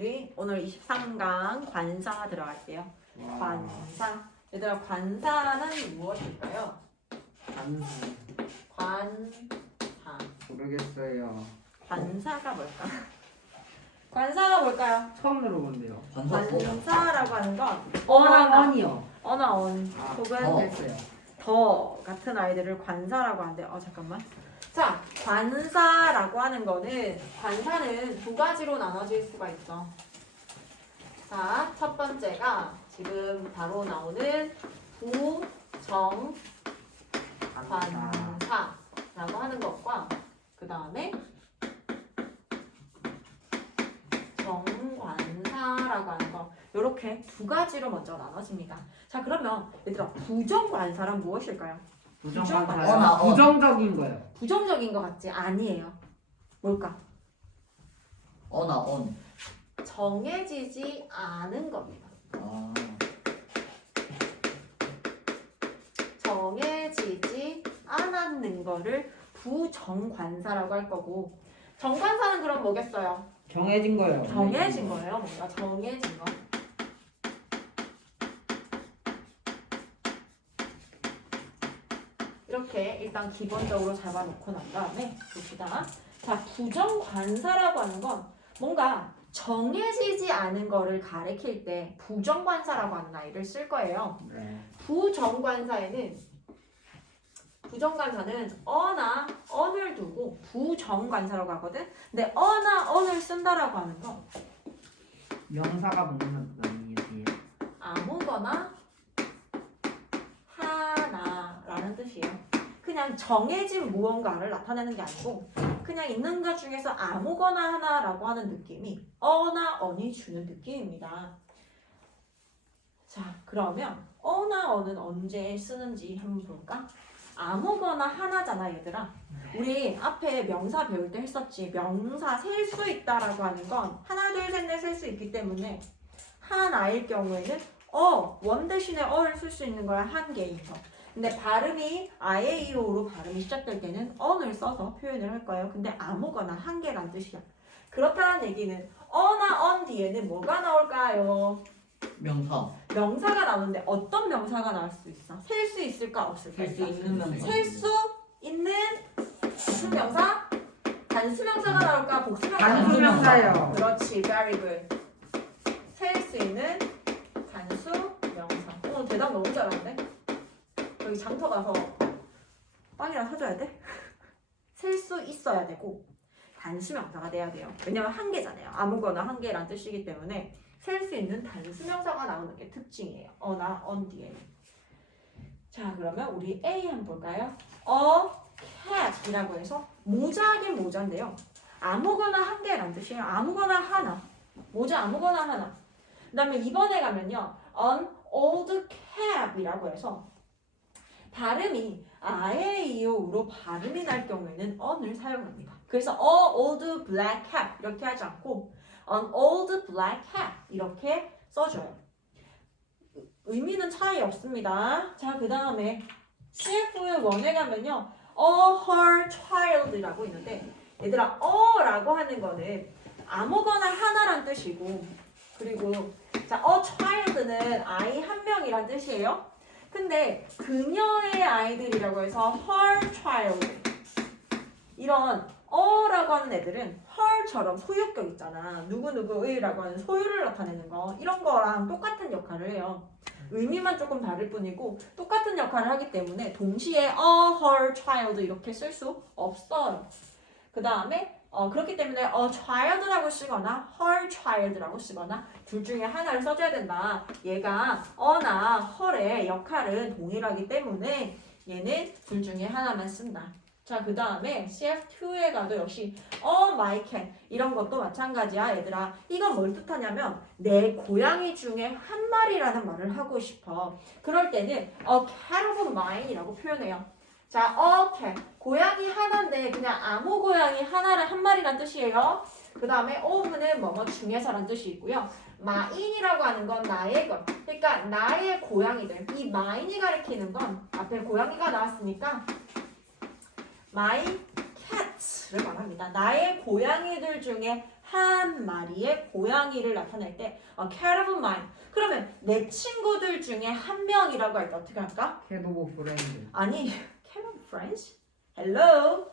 우리 오늘 23강 관사 들어갈게요. 관사. 얘들아, 관사는 무엇일까요? 관사. 모르겠어요. 관사가 뭘까? 관사가 뭘까요? 처음 들어본대요. 관사라고 하는 건 언이요. 언어원 혹은 됐어요. 더 같은 아이들을 관사라고 하는데 잠깐만. 자, 관사라고 하는 거는 관사는 두 가지로 나눠질 수가 있어. 자, 첫 번째가 지금 바로 나오는 부정 관사라고 하는 것과 그 다음에 정관사라고 하는 거, 이렇게 두 가지로 먼저 나눠집니다. 자, 그러면 얘들아, 부정관사란 무엇일까요? 부정적인 거예요. 부정적인 것 같지? 아니에요. 뭘까? 언. 정해지지 않은 겁니다. 아. 정해지지 않았는 거를 부정관사라고 할 거고, 정관사는 그럼 뭐겠어요? 정해진 거예요. 정해진 거예요. 뭔가 정해진 거. 이렇게 일단 기본적으로 잡아놓고 난 다음에 봅시다. 자, 부정관사라고 하는 건 뭔가 정해지지 않은 거를 가리킬 때 부정관사라고 하는 아이를 쓸 거예요. 네. 부정관사는 어나 언을 두고 부정관사라고 하거든. 근데 어나 언을 쓴다라고 하는 건 명사가 뭔거 아니에요? 아무거나 하나라는 뜻이에요. 그냥 정해진 무언가를 나타내는 게 아니고 그냥 있는 것 중에서 아무거나 하나라고 하는 느낌이 어나 언이 주는 느낌입니다. 자, 그러면 어나 언은 언제 쓰는지 한번 볼까? 아무거나 하나잖아, 얘들아. 우리 앞에 명사 배울 때 했었지. 명사 셀 수 있다라고 하는 건 하나, 둘, 셋, 넷 셀 수 있기 때문에 하나일 경우에는 원 대신에 어를 쓸 수 있는 거야, 한 개에서. 근데 발음이 아예 이오로 발음이 시작될 때는 언을 써서 표현을 할 거예요. 근데 아무거나 한 개란 뜻이야. 그렇다는 얘기는 어나 언 뒤에는 뭐가 나올까요? 명사가 나오는데 어떤 명사가 나올 수 있어? 셀 수 있을까 없을까? 셀 수 있는 명사. 셀 수 있는 무슨 명사? 단수명사가 나올까? 복수명사가 나올까? 단수명사요. 그렇지, very good. 셀 수 있는 단수명사. 오늘 대답 너무 잘하는데? 여기 장터 가서 빵이랑 사줘야 돼? 셀 수 있어야 되고 단수명사가 돼야 돼요. 왜냐면 한 개잖아요. 아무거나 한 개란 뜻이기 때문에 셀 수 있는 단수명사가 나오는 게 특징이에요. 어나 언 뒤에. 자, 그러면 우리 A 한번 볼까요? cat이라고 해서 모자긴 모자인데요. 아무거나 한 개란 뜻이에요. 아무거나 하나. 모자 아무거나 하나. 그 다음에 2번에 가면요. an old cap이라고 해서 발음이 아에이오우로 발음이 날 경우에는 on을 사용합니다. 그래서 a old black cap 이렇게 하지 않고 an old black cap 이렇게 써줘요. 의미는 차이 없습니다. 자, 그 다음에 CF의 원에 가면요. her child라고 있는데 얘들아, 라고 하는 거는 아무거나 하나란 뜻이고, 그리고 자, child는 아이 한 명이란 뜻이에요. 근데 그녀의 아이들이라고 해서 her child, 이런 라고 하는 애들은 her처럼 소유격 있잖아. 누구누구의라고 하는 소유를 나타내는 거, 이런 거랑 똑같은 역할을 해요. 의미만 조금 다를 뿐이고 똑같은 역할을 하기 때문에 동시에 her child 이렇게 쓸 수 없어요. 그 다음에 그렇기 때문에 child라고 쓰거나 her child라고 쓰거나 둘 중에 하나를 써줘야 된다. 얘가 나 her의 역할은 동일하기 때문에 얘는 둘 중에 하나만 쓴다. 자, 그 다음에 CF2에 가도 역시 my cat 이런 것도 마찬가지야, 얘들아. 이건 뭘 뜻하냐면 내 고양이 중에 한 마리라는 말을 하고 싶어. 그럴 때는 a cat of mine이라고 표현해요. 자, cat 고양이 하나인데 그냥 아무 고양이 하나를 한 마리란 뜻이에요. 그 다음에 of는 뭐뭐 중에서란 뜻이 있고요. mine이라고 하는 건 나의 것. 그러니까 나의 고양이들. 이 mine이 가리키는 건 앞에 고양이가 나왔으니까 my cats를 말합니다. 나의 고양이들 중에 한 마리의 고양이를 나타낼 때 a cat of mine. 그러면 내 친구들 중에 한 명이라고 할 때 어떻게 할까? 캣 오브 프렌드. 아니, cat of friends? Hello?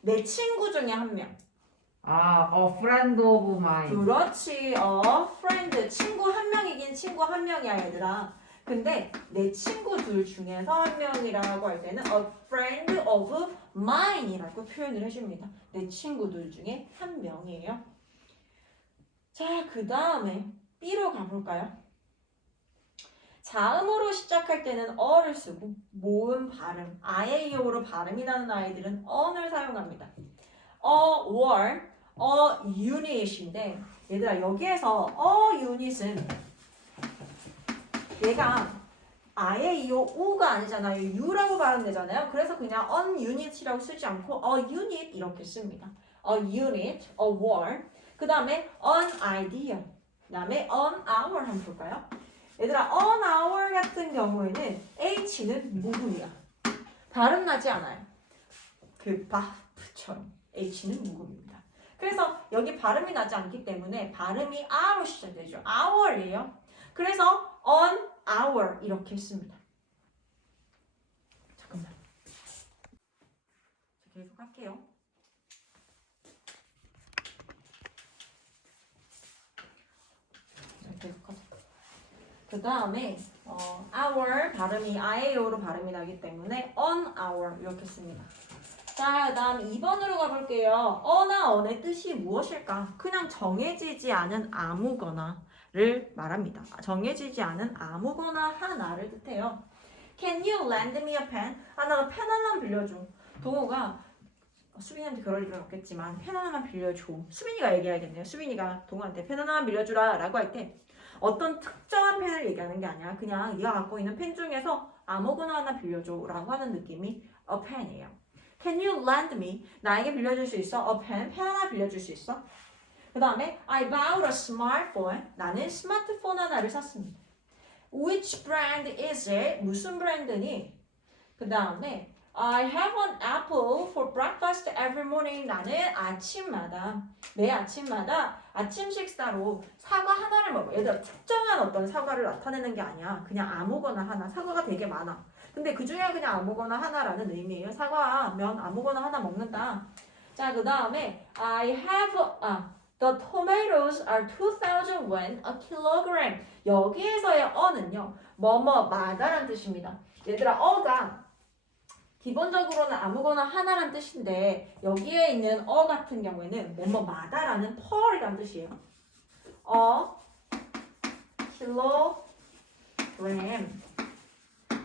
내 친구 중에 한 명. 프렌드 오브 마인. 그렇지. friend. 친구 한 명이긴 친구 한 명이야, 얘들아. 근데 내 친구들 중에서 한 명이라고 할 때는 a friend of mine이라고 표현을 해줍니다. 내 친구들 중에 한 명이에요. 자, 그 다음에 B로 가볼까요? 자음으로 시작할 때는 어를 쓰고 모음 발음, 아에이오로 발음이 나는 아이들은 언을 사용합니다. war, unit인데 얘들아 여기에서 unit은 얘가 아에이오 우가 아니잖아요. U라고 발음되잖아요. 그래서 그냥 unit이라고 쓰지 않고 unit 이렇게 씁니다. unit, war. 그 다음에 an idea. 그 다음에 an hour 한번 볼까요? 얘들아 an hour 같은 경우에는 H는 무음이야. 발음 나지 않아요. 그 바프처럼 H는 무음입니다. 그래서 여기 발음이 나지 않기 때문에 발음이 R로 시작되죠. hour이에요. 그래서 on hour 이렇게 씁니다. 잠깐만. 계속 할게요. 계속하자. 그 다음에 hour 발음이 IAO로 발음이 나기 때문에 on hour 이렇게 씁니다. 자, 그 다음 2번으로 가볼게요. 어나 언의 뜻이 무엇일까? 그냥 정해지지 않은 아무거나를 말합니다. 정해지지 않은 아무거나 하나를 뜻해요. Can you lend me a pen? 나가 펜 하나만 빌려줘. 동호가 수빈이한테 그럴 일은 없겠지만 펜 하나만 빌려줘. 수빈이가 얘기해야겠네요. 수빈이가 동호한테 펜 하나만 빌려주라 라고 할 때 어떤 특정한 펜을 얘기하는 게 아니라 그냥 네가 갖고 있는 pen 중에서 아무거나 하나 빌려줘 라고 하는 느낌이 a pen이에요. Can you lend me? 나에게 빌려줄 수 있어? A pen? 펜 하나 빌려줄 수 있어? 그 다음에 I bought a smartphone. 나는 스마트폰 하나를 샀습니다. Which brand is it? 무슨 브랜드니? 그 다음에 I have an apple for breakfast every morning. 나는 매 아침마다 아침 식사로 사과 하나를 먹어. 얘들아 특정한 어떤 사과를 나타내는 게 아니야. 그냥 아무거나 하나. 사과가 되게 많아. 근데 그 중에 그냥 아무거나 하나라는 의미예요. 사과면 아무거나 하나 먹는다. 자, 그 다음에 I have the tomatoes are 2,000 won a kilogram. 여기에서의 어는요. 뭐뭐마다란 뜻입니다. 얘들아 어가 기본적으로는 아무거나 하나란 뜻인데 여기에 있는 같은 경우에는 뭐뭐마다라는 per이란 뜻이에요. kilogram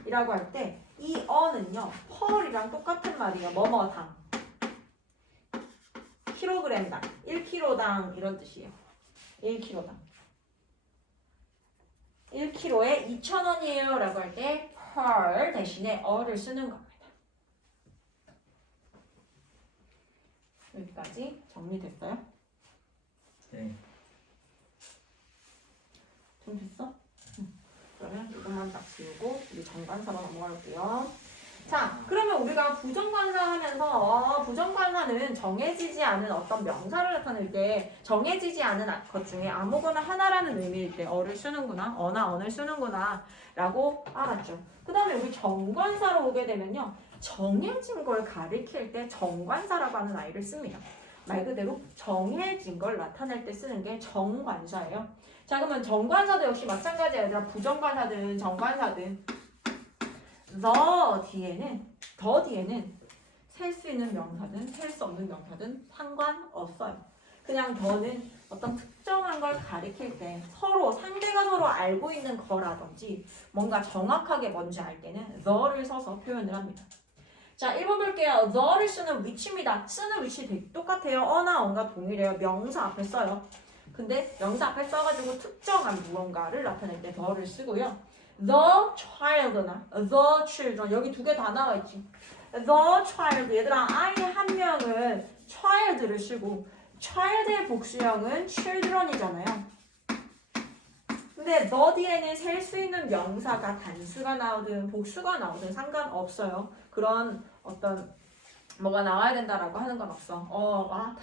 이라고 할 때 이 어는요 per이랑 똑같은 말이에요. 뭐뭐당 킬로그램당 1kg당 이런 뜻이에요. 1kg당 1kg에 2,000원이에요 라고 할 때 per 대신에 어를 쓰는 겁니다. 여기까지 정리됐어요? 네. 좀 됐어? 그러면 이것만 딱 지우고 우리 정관사로 넘어갈게요. 자, 그러면 우리가 부정관사 하면서 부정관사는 정해지지 않은 어떤 명사를 나타낼 때 정해지지 않은 것 중에 아무거나 하나라는 의미일 때 어를 쓰는구나, 어나 언을 쓰는구나 라고 알았죠. 그 다음에 우리 정관사로 오게 되면요. 정해진 걸 가리킬 때 정관사라고 하는 아이를 씁니다. 말 그대로 정해진 걸 나타낼 때 쓰는 게 정관사예요. 자, 그러면 정관사도 역시 마찬가지예요. 얘들아 부정관사든 정관사든 더 뒤에는 셀 수 있는 명사든 셀 수 없는 명사든 상관없어요. 그냥 더는 어떤 특정한 걸 가리킬 때 서로 상대가 서로 알고 있는 거라든지 뭔가 정확하게 뭔지 알 때는 the를 써서 표현을 합니다. 자, 1번 볼게요. the를 쓰는 위치입니다. 쓰는 위치 똑같아요. 어나 언과 동일해요. 명사 앞에 써요. 근데 명사 앞에 써가지고 특정한 무언가를 나타낼 때 the를 쓰고요. the child나 the children 여기 두 개 다 나와 있지. the child 얘들아 아이 한 명은 child를 쓰고 child의 복수형은 children이잖아요. 근데 the 뒤에는 셀 수 있는 명사가 단수가 나오든 복수가 나오든 상관없어요. 그런 어떤 뭐가 나와야 된다라고 하는 건 없어.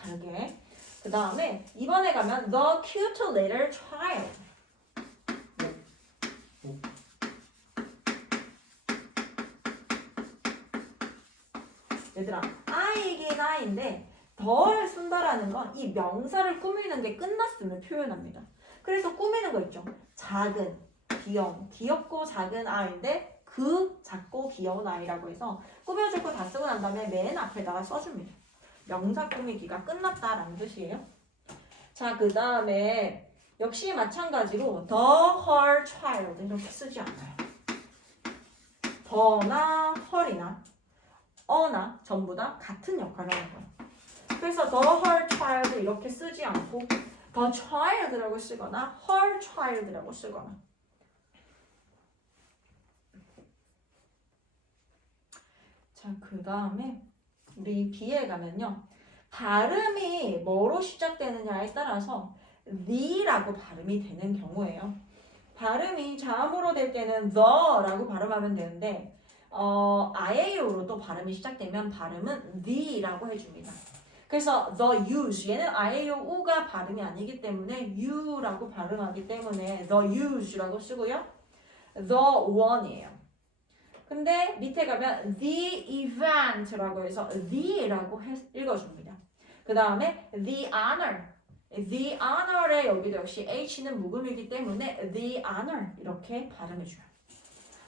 다르게. 그 다음에 이번에 가면 the cute little child. 얘들아, 아이긴 아이인데 덜 쓴다라는 건 이 명사를 꾸미는 게 끝났음을 표현합니다. 그래서 꾸미는 거 있죠. 작은, 귀엽고 작은 아이인데 그 작고 귀여운 아이라고 해서 꾸며줄 거 다 쓰고 난 다음에 맨 앞에다가 써줍니다. 명사 꾸미기가 끝났다라는 뜻이에요. 자, 그 다음에 역시 마찬가지로 the her child 이렇게 쓰지 않아요. 더나 her이나 어나 전부 다 같은 역할을 하는 거예요. 그래서 the her child 이렇게 쓰지 않고 the child라고 쓰거나 her child라고 쓰거나. 자, 그 다음에 우리 B에 가면요. 발음이 뭐로 시작되느냐에 따라서 the라고 발음이 되는 경우예요. 발음이 자음으로 될 때는 the라고 발음하면 되는데 IAO로 또 발음이 시작되면 발음은 the라고 해줍니다. 그래서 the use 얘는 IAO가 발음이 아니기 때문에 U라고 발음하기 때문에 the use라고 쓰고요. the one이에요. 근데 밑에 가면 the event라고 해서 the라고 읽어줍니다. 그 다음에 the honor에 여기도 역시 H는 묵음이기 때문에 the honor 이렇게 발음해줘요.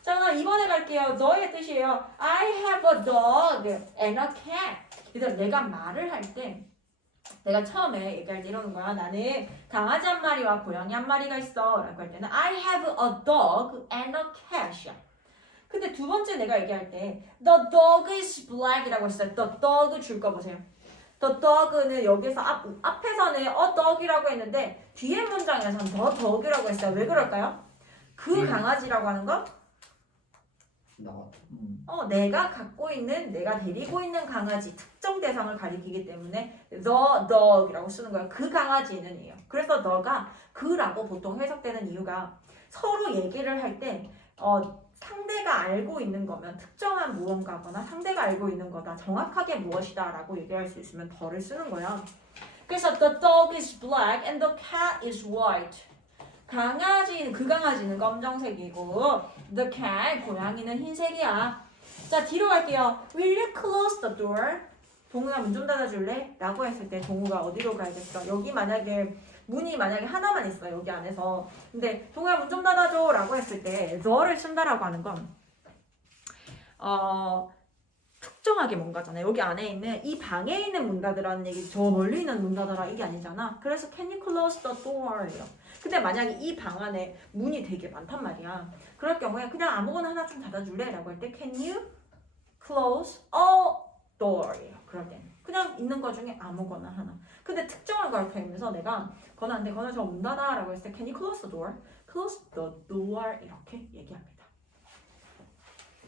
자, 그럼 이번에 갈게요. 너의 뜻이에요. I have a dog and a cat. 얘들아, 내가 말을 할 때 내가 처음에 얘기할 때 이러는 거야. 나는 강아지 한 마리와 고양이 한 마리가 있어 라고 할 때는 I have a dog and a cat이야. 근데 두 번째 내가 얘기할 때 The dog is black 이라고 했어요. The dog 줄 거 보세요. The dog는 여기서 앞에서는 a dog이라고 했는데 뒤에 문장에서는 the dog이라고 했어요. 왜 그럴까요? 그 강아지라고 하는 건 내가 갖고 있는, 내가 데리고 있는 강아지, 특정 대상을 가리키기 때문에 the dog이라고 쓰는 거예요. 그 강아지는이에요. 그래서 너가 그라고 보통 해석되는 이유가 서로 얘기를 할 때 상대가 알고 있는 거면 특정한 무언가거나 상대가 알고 있는 거다. 정확하게 무엇이다 라고 얘기할 수 있으면 더를 쓰는 거야. 그래서 the dog is black and the cat is white. 그 강아지는 검정색이고 the cat, 고양이는 흰색이야. 자, 뒤로 갈게요. Will you close the door? 동우야, 문 좀 닫아줄래? 라고 했을 때 동우가 어디로 가야겠어? 여기 문이 만약에 하나만 있어, 여기 안에서. 근데 동우야, 문 좀 닫아줘 라고 했을 때 the를 쓴다라고 하는 건 특정하게 뭔가잖아요. 여기 안에 있는 이 방에 있는 문 닫으라는 얘기, 저 멀리 있는 문 닫아라 이게 아니잖아. 그래서 can you close the door예요. 근데 만약에 이 방 안에 문이 되게 많단 말이야. 그럴 경우에 그냥 아무거나 하나 좀 닫아줄래? 라고 할 때 can you close a door예요. 그럴 때 그냥 있는 거 중에 아무거나 하나. 근데 특정을 가리키면서 내가 건아한테 건아 저 문 닫아 라고 했을 때 can you close the door? close the door 이렇게 얘기합니다.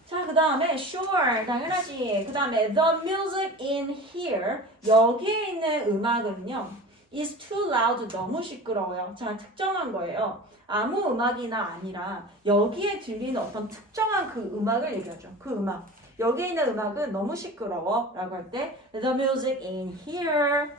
자, 그 다음에 sure, 당연하지. 그 다음에 the music in here, 여기에 있는 음악은요 is too loud, 너무 시끄러워요. 자, 특정한 거예요. 아무 음악이나 아니라 여기에 들리는 어떤 특정한 그 음악을 얘기하죠. 그 음악. 여기에 있는 음악은 너무 시끄러워 라고 할 때 the music in here.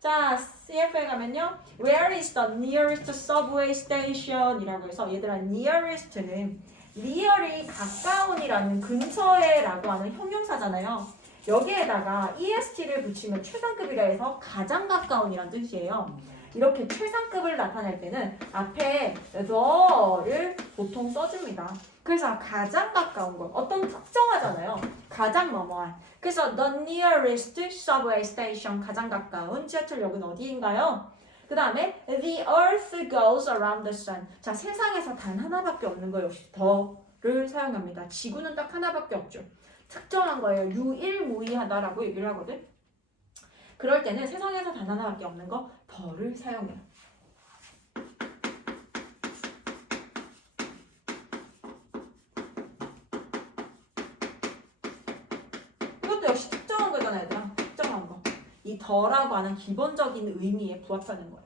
자, CF에 가면요 where is the nearest subway station 이라고 해서 얘들아 nearest는 near이 가까운이라는 근처에 라고 하는 형용사잖아요. 여기에다가 est를 붙이면 최상급이라 해서 가장 가까운이란 뜻이에요. 이렇게 최상급을 나타낼 때는 앞에 the를 보통 써줍니다. 그래서 가장 가까운 것, 어떤 특정하잖아요. 가장 뭐뭐한. 그래서 the nearest subway station, 가장 가까운 지하철역은 어디인가요? 그 다음에 the earth goes around the sun. 자, 세상에서 단 하나밖에 없는 거 역시 더를 사용합니다. 지구는 딱 하나밖에 없죠. 특정한 거예요. 유일무이하다라고 얘기를 하거든. 그럴 때는 세상에서 단 하나밖에 없는 거 더를 사용해요. 이것도 역시 특정한 거잖아요, 얘들아. 특정한 거. 이 더라고 하는 기본적인 의미에 부합하는 거예요.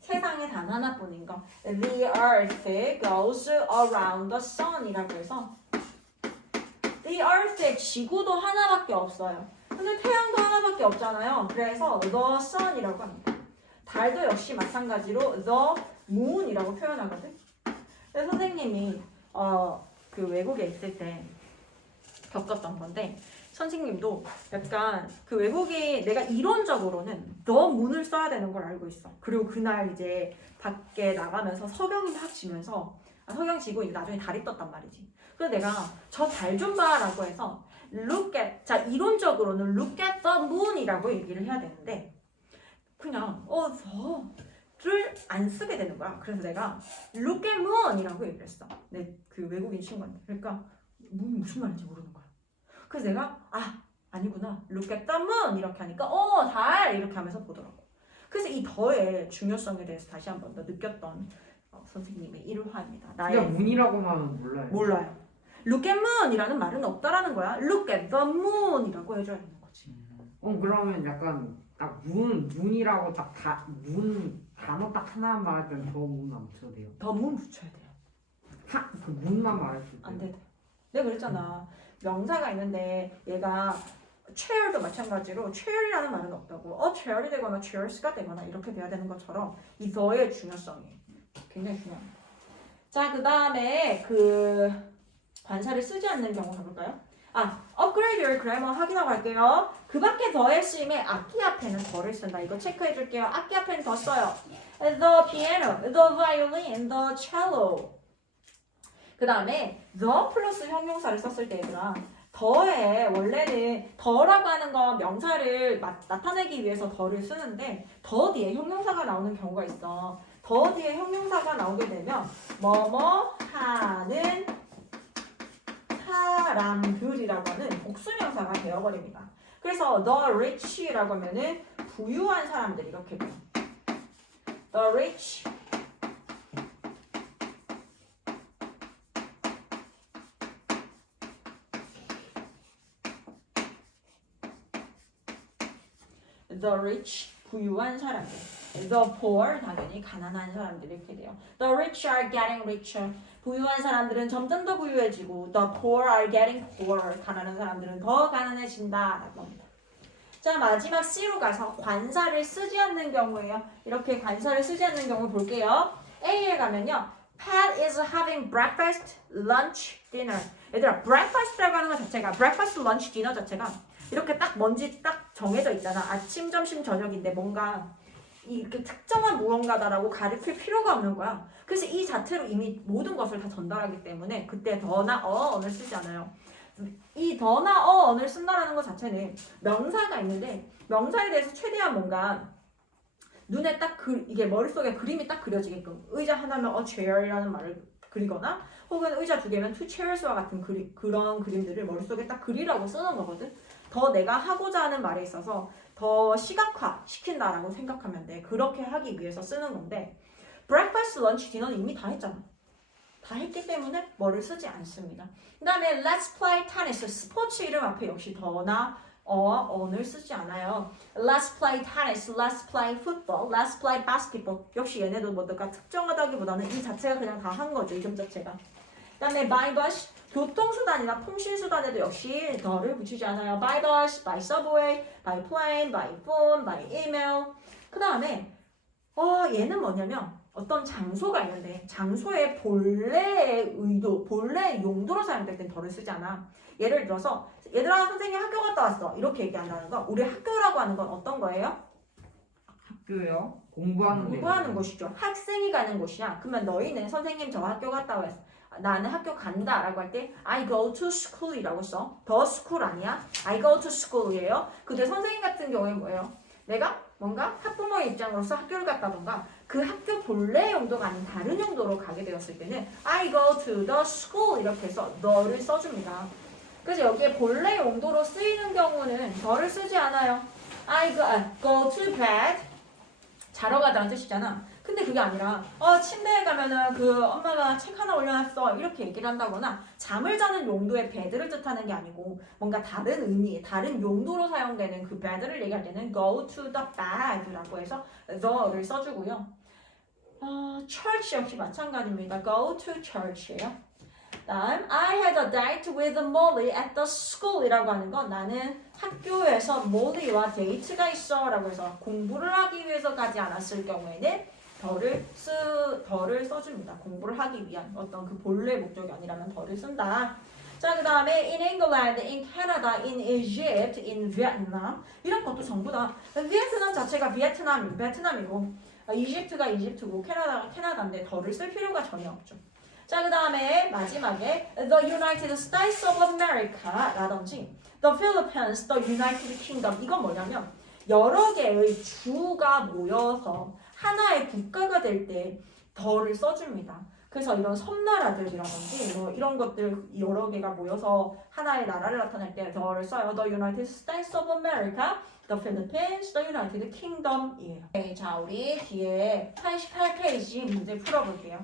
세상에 단 하나뿐인 거. The earth goes around the sun 이라고 해서 The earth의 지구도 하나밖에 없어요. 근데 태양도 하나밖에 없잖아요. 그래서 the sun이라고 합니다. 달도 역시 마찬가지로 the moon이라고 표현하거든. 그래서 선생님이 그 외국에 있을 때 겪었던 건데 선생님도 약간 그 외국이 내가 이론적으로는 the moon을 써야 되는 걸 알고 있어. 그리고 그날 이제 밖에 나가면서 석영이 막 지면서 석영 지고 나중에 달이 떴단 말이지. 그래서 내가 저 달 좀 봐라고 해서 look at, 자 이론적으로는 look at the moon이라고 얘기를 해야 되는데 그냥 the를 안 쓰게 되는 거야. 그래서 내가 look at moon이라고 얘기를 했어. 내 그 외국인 친구한테. 그러니까 무슨 말인지 모르는 거야. 그래서 내가 아니구나. look at the moon 이렇게 하니까 달 이렇게 하면서 보더라고. 그래서 이 더의 중요성에 대해서 다시 한 번 더 느꼈던 선생님의 일화입니다. 그냥 문이라고만 하면 몰라요. 몰라요. look at moon이라는 말은 없다라는 거야. look at the moon이라고 해줘야 되는 거지. 그러면 약간 딱 문이라고 딱 단어 딱 하나만 말할 때는 더 문 안 붙여도 돼요. the moon 붙여야 돼요. 그 문만 말할 수 안 있어요. 돼. 내가 그랬잖아. 명사가 있는데 얘가 chair도 마찬가지로 chair이라는 말은 없다고. chair이 되거나 chairs가 되거나 이렇게 돼야 되는 것처럼 이 the의 중요성이 굉장히 중요합니다. 자, 그 다음에 그 관사를 쓰지 않는 경우 가볼까요? upgrade your grammar 확인하고 갈게요. 그 밖에 더의 쓰임에 악기 앞에는 더를 쓴다. 이거 체크해 줄게요. 악기 앞에는 더 써요. The piano, the violin, the cello. 그 다음에 the 플러스 형용사를 썼을 때 얘들아 더에 원래는 더라고 하는 건 명사를 나타내기 위해서 더를 쓰는데 더 뒤에 형용사가 나오는 경우가 있어. 더 뒤에 형용사가 나오게 되면 뭐뭐 하는 사람들이라고 하는 복수명사가 되어버립니다. 그래서 the rich라고 하면은 부유한 사람들 이렇게 돼요. The rich the rich 부유한 사람들. The poor 당연히 가난한 사람들 이렇게 돼요. The rich are getting richer. 부유한 사람들은 점점 더 부유해지고 the poor are getting poorer. 가난한 사람들은 더 가난해진다라고 합니다. 자, 마지막 C로 가서 관사를 쓰지 않는 경우예요. 이렇게 관사를 쓰지 않는 경우 볼게요. A에 가면요. Pat is having breakfast, lunch, dinner. 얘들아, breakfast라고 하는 것 자체가 breakfast, lunch, dinner 자체가 이렇게 딱 뭔지 딱 정해져 있잖아. 아침, 점심, 저녁인데 뭔가 이렇게 특정한 무언가다라고 가르칠 필요가 없는 거야. 그래서 이 자체로 이미 모든 것을 다 전달하기 때문에 그때 더나 어를 쓰지 않아요. 이 더나 어를 쓴다라는 것 자체는 명사가 있는데 명사에 대해서 최대한 뭔가 눈에 딱 이게 머릿속에 그림이 딱 그려지게끔 의자 하나면 chair이라는 말을 그리거나 혹은 의자 두 개면 two chairs와 같은 그런 그림들을 머릿속에 딱 그리라고 쓰는 거거든. 더 내가 하고자 하는 말에 있어서 더 시각화 시킨다라고 생각하면 돼. 그렇게 하기 위해서 쓰는 건데 breakfast, lunch, dinner는 이미 다 했잖아. 다 했기 때문에 뭐를 쓰지 않습니다. 그 다음에 let's play tennis. 스포츠 이름 앞에 역시 더나 어를 쓰지 않아요. Let's play tennis, let's play football, let's play basketball. 역시 얘네도 뭐가 특정하다기보다는 이 자체가 그냥 다 한 거죠. 이름 자체가. 그 다음에 by bus. 교통수단이나 통신수단에도 역시 더를 붙이지 않아요. by bus, by subway, by plane, by phone, by email. 그 다음에 얘는 뭐냐면 어떤 장소가 있는데 장소의 본래의 의도, 본래의 용도로 사용될 땐 더를 쓰지 않아. 예를 들어서 얘들아 선생님 학교 갔다 왔어. 이렇게 얘기한다는 거. 우리 학교라고 하는 건 어떤 거예요? 학교요? 공부하는 곳이죠. 학생이 가는 곳이야. 그러면 너희는 선생님 저 학교 갔다 왔어. 나는 학교 간다 라고 할 때 I go to school이라고 써. the school 아니야. I go to school이에요. 근데 선생님 같은 경우에는 뭐예요? 내가 뭔가 학부모의 입장으로서 학교를 갔다던가 그 학교 본래 용도가 아닌 다른 용도로 가게 되었을 때는 I go to the school 이렇게 해서 the를 써줍니다. 그래서 여기에 본래 용도로 쓰이는 경우는 the를 쓰지 않아요. I go to bed 자러 가자는 뜻이잖아. 근데 그게 아니라 침대에 가면은 그 엄마가 책 하나 올려놨어 이렇게 얘기를 한다거나 잠을 자는 용도의 bed를 뜻하는 게 아니고 뭔가 다른 의미, 다른 용도로 사용되는 그 bed를 얘기할 때는 go to the bed라고 해서 the를 써주고요. church 역시 마찬가지입니다. go to church예요. 다음 I had a date with Molly at the school 이라고 하는 건 나는 학교에서 몰리와 데이트가 있어 라고 해서 공부를 하기 위해서 가지 않았을 경우에는 더를 써줍니다. 공부를 하기 위한 어떤 그 본래 목적이 아니라면 더를 쓴다. 자, 그 다음에 in England, in Canada, in Egypt, in Vietnam 이런 것도 전부 다 베트남 자체가 베트남이고 이집트가 이집트고 캐나다가 캐나다인데 더를 쓸 필요가 전혀 없죠. 자, 그 다음에 마지막에 the United States of America 라든지 the Philippines, the United Kingdom 이건 뭐냐면 여러 개의 주가 모여서 하나의 국가가 될 때 더를 써줍니다. 그래서 이런 섬나라들이라든지 뭐 이런 것들 여러 개가 모여서 하나의 나라를 나타낼 때 더를 써요. The United States of America, the Philippines, the United Kingdom이에요. 네, 자, 우리 뒤에 88페이지 문제 풀어볼게요.